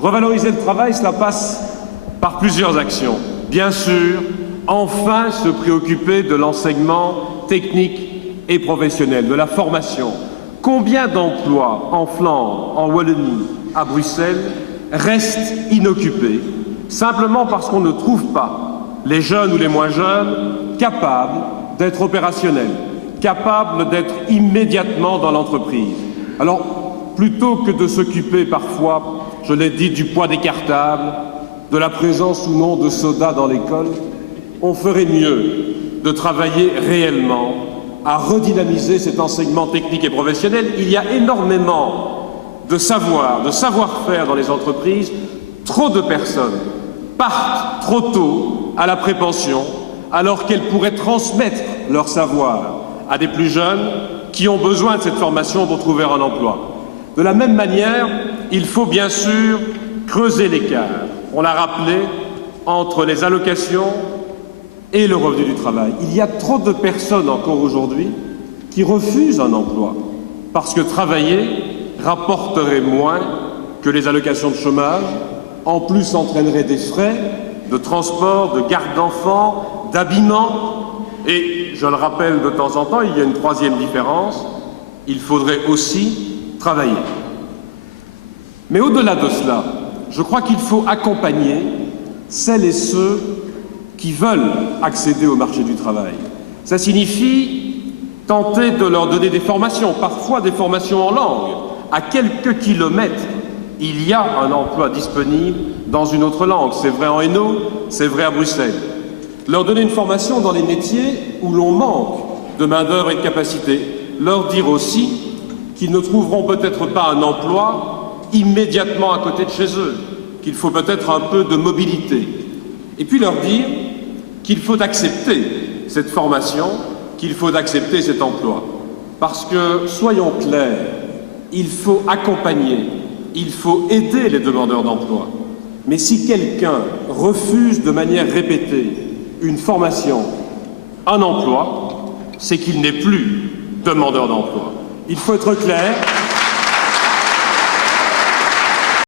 Revaloriser le travail, cela passe par plusieurs actions. Bien sûr, enfin se préoccuper de l'enseignement technique et professionnel, de la formation. Combien d'emplois en Flandre, en Wallonie, à Bruxelles restent inoccupés simplement parce qu'on ne trouve pas les jeunes ou les moins jeunes capables d'être opérationnels, capables d'être immédiatement dans l'entreprise. Alors, plutôt que de s'occuper parfois, je l'ai dit, du poids des cartables, de la présence ou non de soda dans l'école, on ferait mieux de travailler réellement à redynamiser cet enseignement technique et professionnel. Il y a énormément de savoir, de savoir-faire dans les entreprises. Trop de personnes partent trop tôt à la prépension, alors qu'elles pourraient transmettre leur savoir à des plus jeunes qui ont besoin de cette formation pour trouver un emploi. De la même manière, il faut bien sûr creuser l'écart, on l'a rappelé, entre les allocations et le revenu du travail. Il y a trop de personnes encore aujourd'hui qui refusent un emploi parce que travailler rapporterait moins que les allocations de chômage, en plus entraînerait des frais de transport, de garde d'enfants, d'habillement. Et, je le rappelle de temps en temps, il y a une troisième différence, il faudrait aussi travailler. Mais au-delà de cela, je crois qu'il faut accompagner celles et ceux qui veulent accéder au marché du travail. Ça signifie tenter de leur donner des formations, parfois des formations en langue. À quelques kilomètres, il y a un emploi disponible dans une autre langue. C'est vrai en Hainaut, c'est vrai à Bruxelles. Leur donner une formation dans les métiers où l'on manque de main-d'œuvre et de capacité. Leur dire aussi qu'ils ne trouveront peut-être pas un emploi immédiatement à côté de chez eux, qu'il faut peut-être un peu de mobilité. Et puis leur dire qu'il faut accepter cette formation, qu'il faut accepter cet emploi. Parce que, soyons clairs, il faut accompagner, il faut aider les demandeurs d'emploi. Mais si quelqu'un refuse de manière répétée une formation, un emploi, c'est qu'il n'est plus demandeur d'emploi. Il faut être clair.